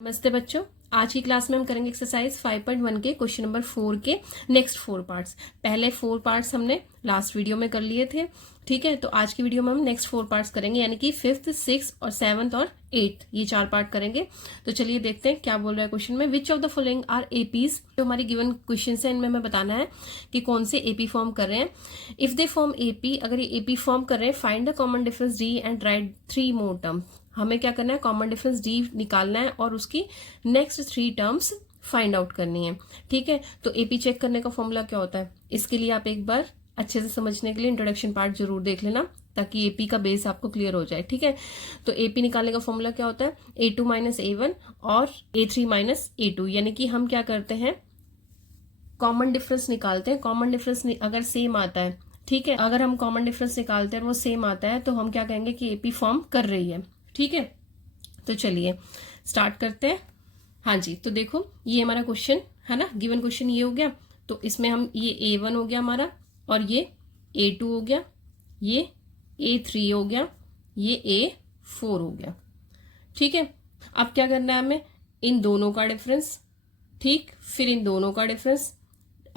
नमस्ते बच्चों, आज की क्लास में हम करेंगे एक्सरसाइज 5.1 के क्वेश्चन नंबर 4 के नेक्स्ट 4 पार्ट्स। पहले 4 पार्ट्स हमने लास्ट वीडियो में कर लिए थे, ठीक है। तो आज की वीडियो में हम नेक्स्ट 4 पार्ट्स करेंगे, यानी कि 5th, 6th और 7th और 8th, ये 4 पार्ट करेंगे। तो चलिए देखते हैं क्या बोल रहा है क्वेश्चन में। Which of the following are APs. जो हमारी गिवन क्वेश्चन है इनमें हमें बताना है कि कौन से एपी फॉर्म कर रहे हैं। इफ दे फॉर्म एपी, अगर ये एपी फॉर्म कर रहे हैं, find the common difference D and right 3 more term. हमें क्या करना है, कॉमन डिफरेंस डी निकालना है और उसकी नेक्स्ट 3 टर्म्स फाइंड आउट करनी है, ठीक है। तो एपी चेक करने का फॉर्मूला क्या होता है, इसके लिए आप एक बार अच्छे से समझने के लिए इंट्रोडक्शन पार्ट जरूर देख लेना, ताकि एपी का बेस आपको क्लियर हो जाए, ठीक है। तो एपी निकालने का फॉर्मूला क्या होता है, A2 माइनस A1 और A3 माइनस A2, यानी कि हम क्या करते हैं, कॉमन डिफरेंस निकालते हैं। कॉमन डिफरेंस अगर सेम आता है, ठीक है, अगर हम कॉमन डिफरेंस निकालते हैं और वो सेम आता है, तो हम क्या कहेंगे कि एपी फॉर्म कर रही है, ठीक है। तो चलिए स्टार्ट करते हैं। हाँ जी, तो देखो ये हमारा क्वेश्चन है ना, गिवन क्वेश्चन ये हो गया। तो इसमें हम ये A1 हो गया हमारा, और ये A2 हो गया, ये A3 हो गया, ये A4 हो गया, ठीक है। अब क्या करना है हमें, इन दोनों का डिफरेंस, ठीक, फिर इन दोनों का डिफरेंस।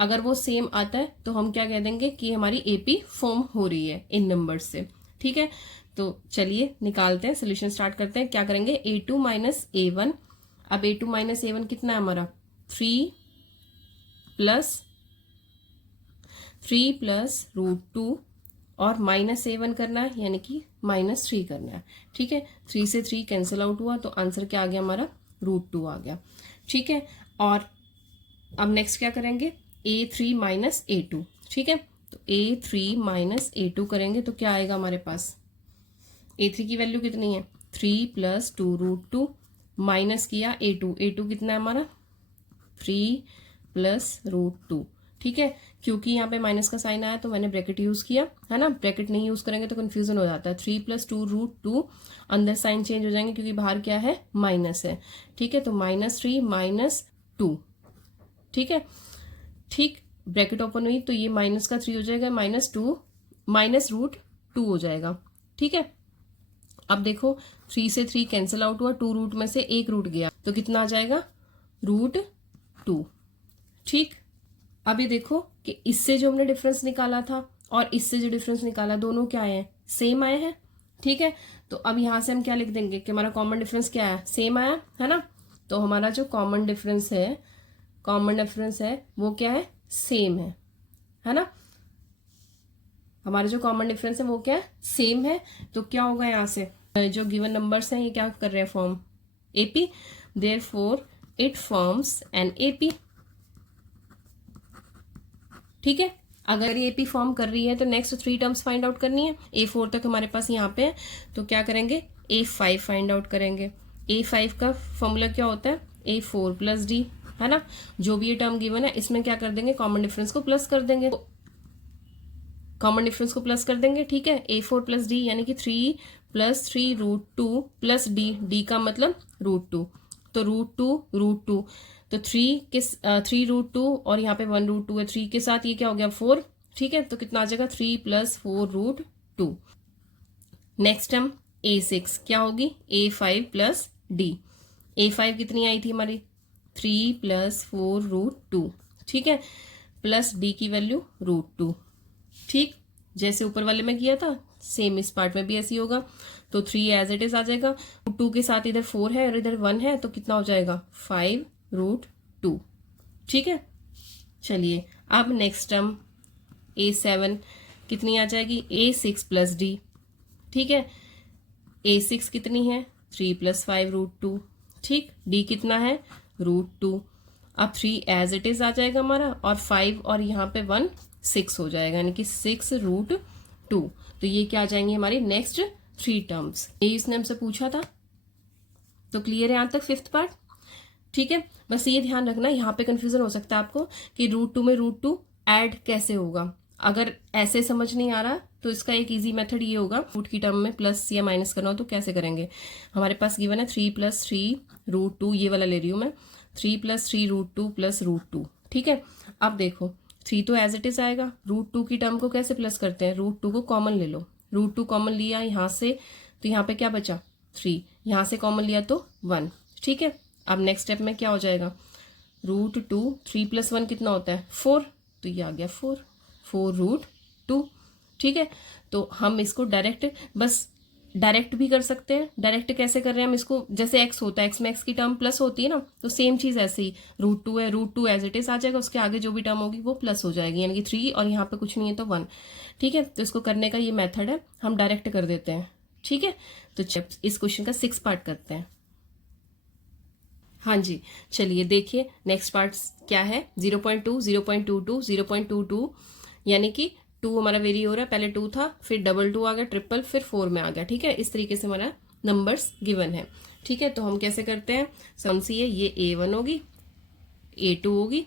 अगर वो सेम आता है तो हम क्या कह देंगे कि हमारी एपी फॉर्म हो रही है इन नंबर्स से, ठीक है। तो चलिए निकालते हैं, सोल्यूशन स्टार्ट करते हैं। क्या करेंगे, A2 माइनस A1। अब A2 माइनस A1 कितना है हमारा, 3 प्लस √2 और माइनस A1 करना है, यानी कि -3 करना है, ठीक है। 3 से 3 कैंसिल आउट हुआ, तो आंसर क्या आ गया हमारा, √2 आ गया, ठीक है। और अब नेक्स्ट क्या करेंगे, A3 माइनस A2, ठीक है। तो A3 माइनस A2 करेंगे तो क्या आएगा हमारे पास, A3 की वैल्यू कितनी है, 3 प्लस 2√2 माइनस किया A2 कितना है हमारा, 3 प्लस √2, ठीक है। क्योंकि यहाँ पे माइनस का साइन आया तो मैंने ब्रैकेट यूज किया, है ना। ब्रैकेट नहीं यूज करेंगे तो कंफ्यूजन हो जाता है। 3 प्लस 2√2, अंदर साइन चेंज हो जाएंगे क्योंकि बाहर क्या है, माइनस है, ठीक है। तो -3 -2, ठीक है, ठीक। ब्रैकेट ओपन हुई तो ये माइनस का 3 हो जाएगा, -2 माइनस √2 हो जाएगा, ठीक है। अब देखो 3 से 3 कैंसिल आउट हुआ, 2 रूट में से 1 रूट गया, तो कितना आ जाएगा, √2, ठीक। अब ये देखो कि इससे जो हमने डिफरेंस निकाला था और इससे जो डिफरेंस निकाला, दोनों क्या आए हैं, सेम आए हैं, ठीक है। तो अब यहां से हम क्या लिख देंगे कि हमारा कॉमन डिफरेंस क्या है, सेम आया है ना। तो हमारा जो कॉमन डिफरेंस है वो क्या है, सेम है ना। हमारा जो कॉमन डिफरेंस है वो क्या है, सेम है। तो क्या होगा, यहाँ से जो गिवन नंबर्स हैं ये क्या कर रहे हैं, form AP, therefore it forms an AP, ठीक है। अगर ये एपी फॉर्म कर रही है तो नेक्स्ट 3 टर्म्स फाइंड आउट करनी है। A4 तक हमारे पास यहाँ पे है, तो क्या करेंगे, A5 फाइंड आउट करेंगे। A5 का फॉर्मूला क्या होता है, A4 प्लस डी, है ना। जो भी ये टर्म गिवन है इसमें क्या कर देंगे, कॉमन डिफरेंस को प्लस कर देंगे, ठीक है। A4 प्लस डी यानी कि 3 प्लस 3 √2 प्लस डी का मतलब √2, तो √2 तो 3 √2 और यहाँ पे 1 √2 है, 3 के साथ ये क्या हो गया, 4, ठीक है। तो कितना आ जाएगा, 3 प्लस 4 √2। नेक्स्ट टर्म A6 क्या होगी, A5 प्लस डी। A5 कितनी आई थी हमारी, 3 प्लस 4 √2, ठीक है, प्लस डी की वैल्यू √2, ठीक। जैसे ऊपर वाले में किया था सेम इस पार्ट में भी ऐसे ही होगा। तो 3 एज इट इज आ जाएगा, 2 के साथ इधर 4 है और इधर 1 है, तो कितना हो जाएगा, 5 √2, ठीक है। चलिए अब नेक्स्ट टर्म A7 कितनी आ जाएगी, A6 प्लस डी, ठीक है। A6 कितनी है, 3 प्लस 5 √2, ठीक। डी कितना है, √2। अब 3 एज इट इज आ जाएगा हमारा, और 5 और यहाँ पे 1 6 हो जाएगा, यानी कि 6 √2। तो ये क्या आ जाएंगे हमारी नेक्स्ट 3 टर्म्स। ये इसने हमसे पूछा था, तो क्लियर है यहाँ तक 5th पार्ट, ठीक है। बस ये ध्यान रखना, यहाँ पे कंफ्यूजन हो सकता है आपको कि √2 में √2 ऐड कैसे होगा। अगर ऐसे समझ नहीं आ रहा तो इसका एक इजी मेथड ये होगा, रूट की टर्म में प्लस या माइनस करना हो तो कैसे करेंगे। हमारे पास गिवन है 3 प्लस 3 √2, ये वाला ले रही हूँ मैं, 3 प्लस 3 √2 प्लस √2, ठीक है। अब देखो 3 तो एज इट इज आएगा, √2 की टर्म को कैसे प्लस करते हैं, √2 को कॉमन ले लो, √2 कॉमन लिया यहाँ से, तो यहाँ पे क्या बचा, 3, यहाँ से कॉमन लिया तो 1, ठीक है। अब नेक्स्ट स्टेप में क्या हो जाएगा, √2, 3 + 1 कितना होता है 4, तो ये आ गया 4 √2। ठीक है, तो हम इसको डायरेक्ट भी कर सकते हैं। डायरेक्ट कैसे कर रहे हैं हम इसको, जैसे x होता है, x में x की टर्म प्लस होती है ना, तो सेम चीज ऐसे ही √2 है, √2 एज इट इज आ जाएगा, उसके आगे जो भी टर्म होगी वो प्लस हो जाएगी, यानी कि 3, और यहाँ पे कुछ नहीं है तो 1। ठीक है, तो इसको करने का ये मेथड है, हम डायरेक्ट कर देते हैं। ठीक है, तो इस क्वेश्चन का 6 पार्ट करते हैं। हाँ जी, चलिए देखिए नेक्स्ट पार्ट क्या है। 0.2, 0.22, 0.22, यानी कि 2 हमारा वेरी हो रहा है, पहले 2 था, फिर 2 आ गया, ट्रिपल, फिर 4 में आ गया। ठीक है, इस तरीके से हमारा नंबर्स गिवन है। ठीक है, तो हम कैसे करते हैं, समझिए ये A1 होगी, A2 होगी,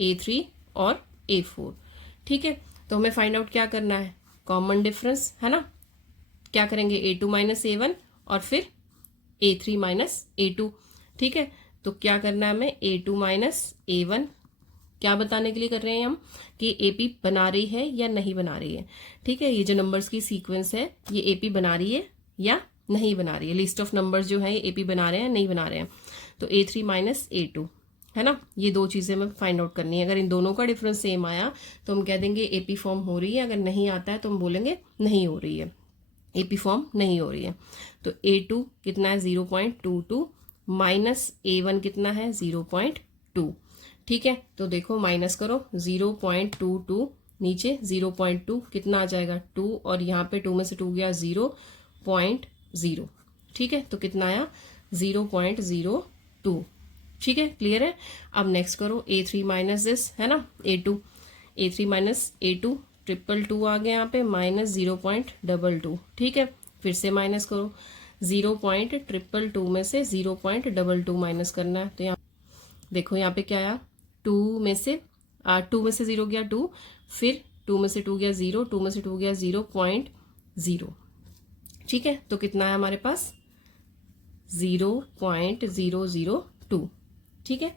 A3 और A4। ठीक है, तो हमें फाइंड आउट क्या करना है, कॉमन डिफरेंस है ना। क्या करेंगे, A2 - A1 और फिर A3 - A2। ठीक है, तो क्या करना है हमें, A2 - A1 क्या बताने के लिए कर रहे हैं हम, कि AP बना रही है या नहीं बना रही है। ठीक है, ये जो नंबर्स की सीक्वेंस है ये AP बना रही है या नहीं बना रही है, लिस्ट ऑफ नंबर्स जो है ये AP बना रहे हैं नहीं बना रहे हैं। तो A3 - A2 है ना, ये दो चीज़ें हमें फाइंड आउट करनी है। अगर इन दोनों का डिफरेंस सेम आया तो हम कह देंगे AP फॉर्म हो रही है, अगर नहीं आता है तो हम बोलेंगे नहीं हो रही है, AP फॉर्म नहीं हो रही है। तो A2 कितना है 0.22 माइनस A1 कितना है 0.2। ठीक है, तो देखो माइनस करो, 0.22 नीचे 0.2 कितना आ जाएगा 2, और यहाँ पे 2 में से 2 गया 0.0। ठीक है, तो कितना आया 0.02। ठीक है, क्लियर है। अब नेक्स्ट करो A3 माइनस दिस है ना A2, A3 - A2, 222 आ गया यहाँ पे, माइनस 0.22। ठीक है, फिर से माइनस करो, 0.222 में से 0.22 माइनस करना है। तो यहाँ देखो यहाँ पे क्या आया, 2 में से 0 गया 2, फिर 2 में से 2 गया 0, 2 में से 2 गया 0.0। ठीक है, तो कितना है हमारे पास 0.002। ठीक है,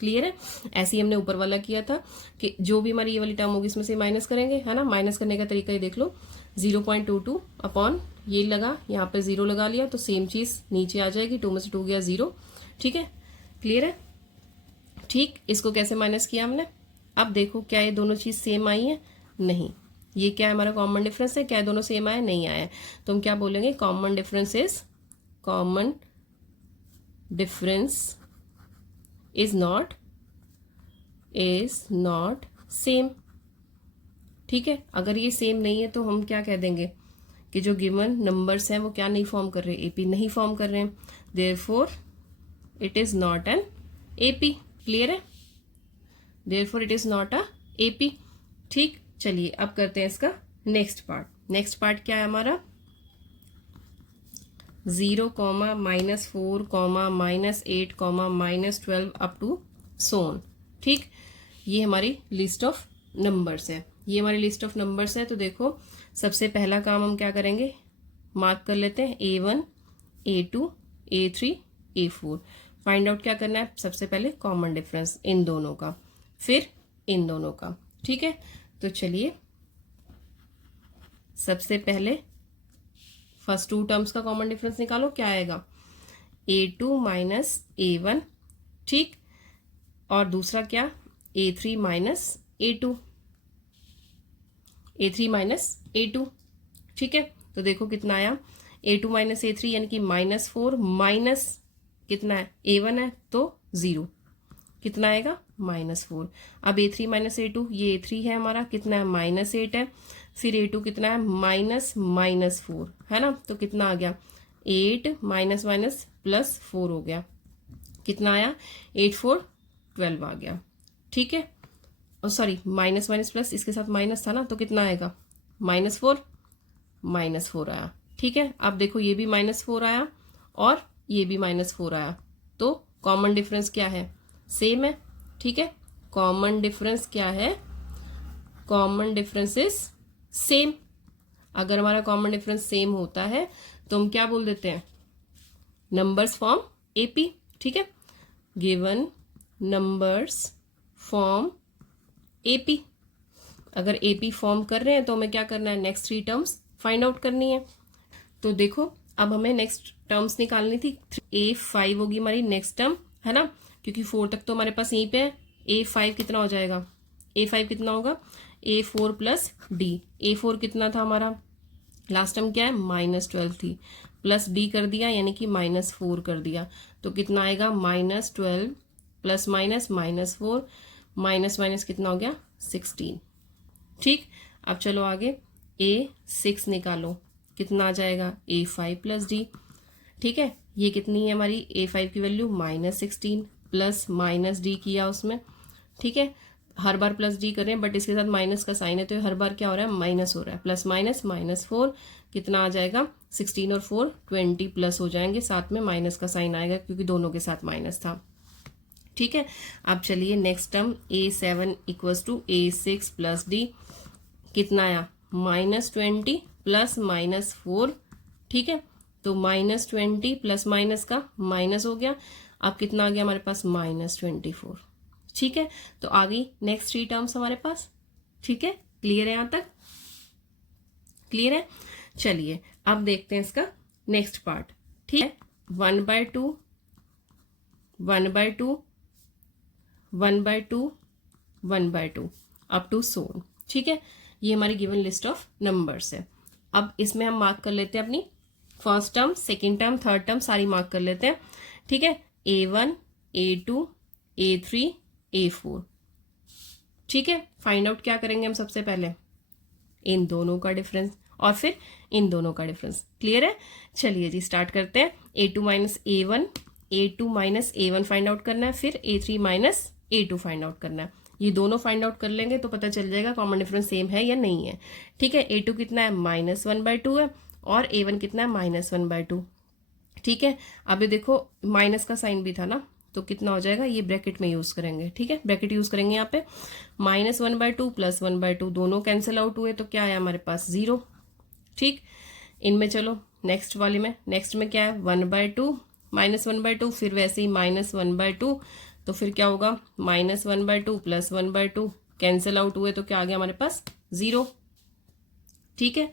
क्लियर है। ऐसे ही हमने ऊपर वाला किया था कि जो भी हमारी ये वाली टर्म होगी इसमें से माइनस करेंगे, है ना। माइनस करने का तरीका ही देख लो, 0.22 अपॉन ये लगा, यहाँ पे 0 लगा लिया, तो सेम चीज नीचे आ जाएगी, 2 में से 2 गया 0। ठीक है, क्लियर है। ठीक, इसको कैसे माइनस किया हमने, अब देखो क्या ये दोनों चीज सेम आई है, नहीं। ये क्या है हमारा कॉमन डिफरेंस है, क्या दोनों सेम आया, नहीं आया। तो हम क्या बोलेंगे, common difference is not same. ठीक है, अगर ये सेम नहीं है तो हम क्या कह देंगे कि जो गिवन नंबर्स हैं वो क्या नहीं फॉर्म कर रहे, AP नहीं फॉर्म कर रहे हैं, therefore it is not an AP। Clear है, therefore it is not a AP। ठीक, चलिए अब करते हैं इसका नेक्स्ट पार्ट। नेक्स्ट पार्ट क्या है हमारा, 0, -4, -8, -12 अप टू सोन। ठीक, ये हमारी लिस्ट ऑफ नंबर्स है, ये हमारी लिस्ट ऑफ नंबर्स है। तो देखो सबसे पहला काम हम क्या करेंगे, मार्क कर लेते हैं A1, A2, A3, A4। Find out क्या करना है, सबसे पहले कॉमन डिफरेंस इन दोनों का, फिर इन दोनों का। ठीक है, तो चलिए सबसे पहले फर्स्ट 2 टर्म्स का कॉमन डिफरेंस निकालो, क्या आएगा A2 - A1। ठीक, और दूसरा क्या A3 - A2, A3 - A2। ठीक है, तो देखो कितना आया, A2 - A3 यानी कि -4 माइनस कितना है A1 है तो 0, कितना आएगा -4। अब A3 - A2, ये A3 है हमारा, कितना है -8 है, फिर A2 कितना है -4 है ना, तो कितना आ गया 8 माइनस +4 हो गया, कितना आया 8 4 12 आ गया। ठीक है, और सॉरी माइनस प्लस इसके साथ माइनस था ना, तो कितना आएगा -4 आया। ठीक है, अब देखो ये भी -4 आया और ये भी -4 आया, तो कॉमन डिफरेंस क्या है, सेम है। ठीक है, कॉमन डिफरेंस क्या है, कॉमन डिफरेंस इज सेम। अगर हमारा कॉमन डिफरेंस सेम होता है तो हम क्या बोल देते हैं, नंबर्स फॉर्म AP। ठीक है, गिवन नंबर्स फॉर्म AP। अगर AP फॉर्म कर रहे हैं तो हमें क्या करना है, नेक्स्ट 3 टर्म्स फाइंड आउट करनी है। तो देखो अब हमें नेक्स्ट टर्म्स निकालनी थी, A5 होगी हमारी नेक्स्ट टर्म, है ना, क्योंकि 4 तक तो हमारे पास यहीं पे है। A5 कितना हो जाएगा, A5 कितना होगा, A4 प्लस D। A4 कितना था हमारा लास्ट टाइम, क्या है -12 थी, प्लस D कर दिया यानी कि -4 कर दिया, तो कितना आएगा -12 प्लस -4 माइनस माइनस कितना हो गया 16। ठीक, अब चलो आगे A6 निकालो, कितना आ जाएगा A5 प्लस D। ठीक है, ये कितनी है हमारी A5 की वैल्यू -16 प्लस -D किया उसमें। ठीक है, हर बार प्लस D कर रहे हैं बट इसके साथ माइनस का साइन है तो हर बार क्या हो रहा है, माइनस हो रहा है। प्लस माइनस -4 कितना आ जाएगा 16 और 4 20 प्लस हो जाएंगे, साथ में माइनस का साइन आएगा क्योंकि दोनों के साथ माइनस था। ठीक है, अब चलिए next term A7 equals to A6 plus D, कितना आया -20 प्लस -4। ठीक है, तो -20 प्लस माइनस का माइनस हो गया, अब कितना आ गया हमारे पास -24। ठीक है, तो आ गई नेक्स्ट 3 टर्म्स हमारे पास। ठीक है, क्लियर है, यहां तक क्लियर है। चलिए अब देखते हैं इसका नेक्स्ट पार्ट। ठीक है, 1/2 1/2 1/2 1/2 अप टू सोन। ठीक है, ये हमारी गिवन लिस्ट ऑफ नंबर्स है। अब इसमें हम मार्क कर लेते हैं अपनी first term, second term, third term सारी मार्क कर लेते हैं। ठीक है, A1 A2 A3 A4। ठीक है, फाइंड आउट क्या करेंगे हम सबसे पहले, इन दोनों का डिफरेंस और फिर इन दोनों का डिफरेंस। क्लियर है, चलिए जी स्टार्ट करते हैं। A2 minus A1 A2 minus A1 find out करना है, फिर A3 minus A2 find out करना है। ये दोनों फाइंड आउट कर लेंगे तो पता चल जाएगा कॉमन डिफरेंस सेम है या नहीं है। ठीक है, A2 कितना है -1/2 है और A1 कितना है -1/2। ठीक है, अभी देखो माइनस का साइन भी था ना, तो कितना हो जाएगा, ये ब्रैकेट में यूज करेंगे। ठीक है, ब्रैकेट यूज करेंगे यहाँ पे, -1/2 प्लस 1/2 दोनों कैंसिल आउट हुए तो क्या आया हमारे पास 0। ठीक, इनमें चलो नेक्स्ट वाले में, नेक्स्ट में क्या है 1/2 -1/2, फिर वैसे ही -1/2, तो फिर क्या होगा -1/2 प्लस 1/2 कैंसिल आउट हुए तो क्या आ गया हमारे पास 0। ठीक है,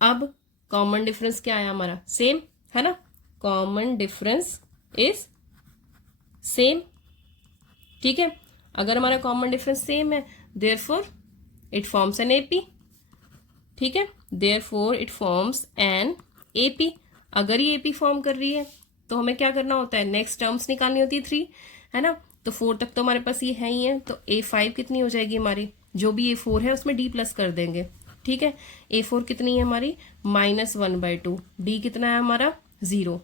अब कॉमन डिफरेंस क्या आया हमारा, सेम है ना, कॉमन डिफरेंस इज सेम। ठीक है, अगर हमारा कॉमन डिफरेंस सेम है therefore it forms an AP. ठीक है, therefore it forms an AP. अगर ये एपी फॉर्म कर रही है तो हमें क्या करना होता है, नेक्स्ट टर्म्स निकालनी होती है 3, है ना, तो 4 तक तो हमारे पास ये है ही है, तो A5 कितनी हो जाएगी हमारी, जो भी A4 है उसमें D प्लस कर देंगे। ठीक है, A4 कितनी है हमारी -1/2, D कितना है हमारा 0,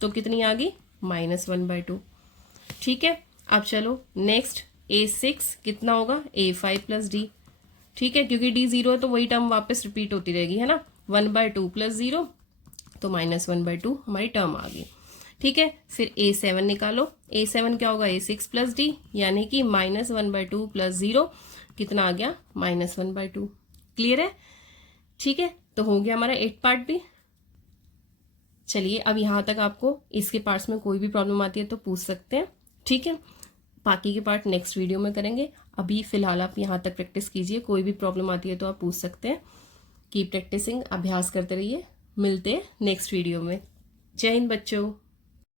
तो कितनी आ गई -1/2। ठीक है, अब चलो नेक्स्ट A6 कितना होगा A5 प्लस D। ठीक है, क्योंकि D 0 है तो वही टर्म वापस रिपीट होती रहेगी, है ना, 1/2 प्लस 0 तो -1/2 हमारी टर्म आ गई। ठीक है, फिर A7 निकालो, A7 क्या होगा A6 प्लस D, यानी कि -1/2 प्लस 0 कितना आ गया -1/2। क्लियर है, ठीक है, तो हो गया हमारा 8 पार्ट भी। चलिए अब यहाँ तक आपको इसके पार्ट्स में कोई भी प्रॉब्लम आती है तो पूछ सकते हैं। ठीक है, बाकी के पार्ट नेक्स्ट वीडियो में करेंगे, अभी फिलहाल आप यहाँ तक प्रैक्टिस कीजिए, कोई भी प्रॉब्लम आती है तो आप पूछ सकते हैं। कीप प्रैक्टिसिंग, अभ्यास करते रहिए, मिलते हैं नेक्स्ट वीडियो में। जय हिंद बच्चों।